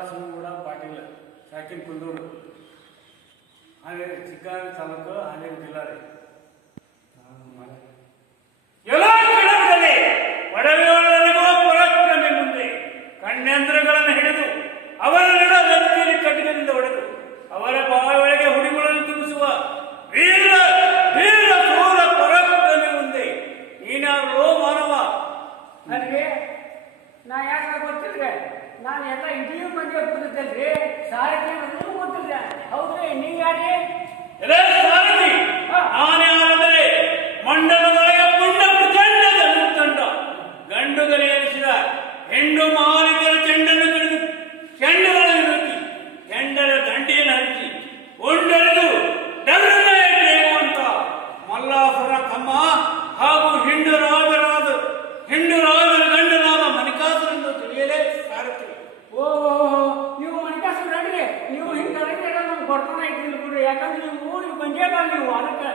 ಶಿವಗೌಡ ಪಾಟೀಲ್ ಶಾಕಿನ್ ಕುಂದೂರು ಹಾವೇರಿ ಚಿಕ್ಕಾಡಿ ತಾಲೂಕು ಹಾವೇರಿ ಜಿಲ್ಲಾ ರೀ. ಎಲ್ಲ ಕ್ಷಣದಲ್ಲಿ ಒಡವೆಯೊಳಗೂ ಪರಾಕ್ರಮಿ ಮುಂದೆ ಕಣ್ಣೆಂದ್ರಗಳನ್ನು ಹಿಡಿದು ಅವರ ನಡ ಲತ್ತಿಯಲ್ಲಿ ಕಟ್ಟಿಗೆಯಿಂದ ಹೊಡೆದು ಅವರ ಬಾಯೊಳಗೆ ಹುಡಿಗಳನ್ನು ತುಂಬಿಸುವ ವೀರ ವೀರ ಸೂರ ಪರಾಕ್ರಮಿ ಮುಂದೆ ನೀನಾರೋ ಮಾನವ. ನನಗೆ ನಾ ಯಾಕೆ ಗೊತ್ತಿದ್ರೆ ನಾನು ಎಲ್ಲ ಇಡೀ ಮಂದಿ ಗೊತ್ತಿದ್ದಲ್ರಿ, ಸಾರಿಗೆ ಅನ್ನೋದು ಗೊತ್ತಿಲ್ಲ. ಹೌದ್ರಿ, ನೀವು ಯಾರಿ? ಸಾರಥಿ ನಾನೇ ಆದರೆ ಮಂಡಲದಾಯ ಪುಂಡ ಪ್ರಚಂಡದ ಮುತ್ತಂಡ ಗಂಡುಗಲೆ ಎನಿಸಿದ ಹೆಣ್ಣು ಮಾಲಿಕರ ಚೆಂಡನ್ನು ಕಡಿದು ಚೆಂಡಗಳನ್ನು ನುಗ್ಗಿ ಚೆಂಡರ ದಂಡಿಯನ್ನು ಹರಿಸಿ ಉಂಡರೆದು ಡಂಗುವಂತ ಮಲ್ಲಾಸುರ ತಮ್ಮ ಹಾಗೂ ಹಿಂಡು ರಾಜರ ಗಂಡನಾದ ಮಣಿಕಾಸುರನ್ನು ತಿಳಿಯಲೇ ಸಾರಥಿ. ಓ, ನೀವು ಮಣಿಕಾಸುರ ನಡ್ರಿ. ನೀವು ಹಿಂಗೆ ನಮ್ಗೆ ಬರ್ತನ ಇದ್ದಿಲ್ಲ ಬಿಡ್ರಿ, ಯಾಕಂದ್ರೆ ನೀವು ಊರಿಗೆ ಬಂದೇ ನೀವು ಅದಕ್ಕೆ